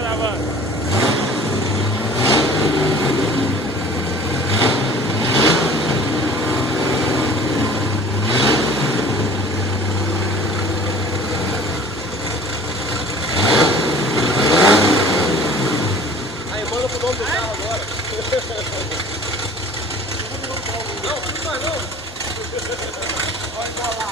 Aí, manda pro nome do carro agora. Não, não vai não. Vai embora lá.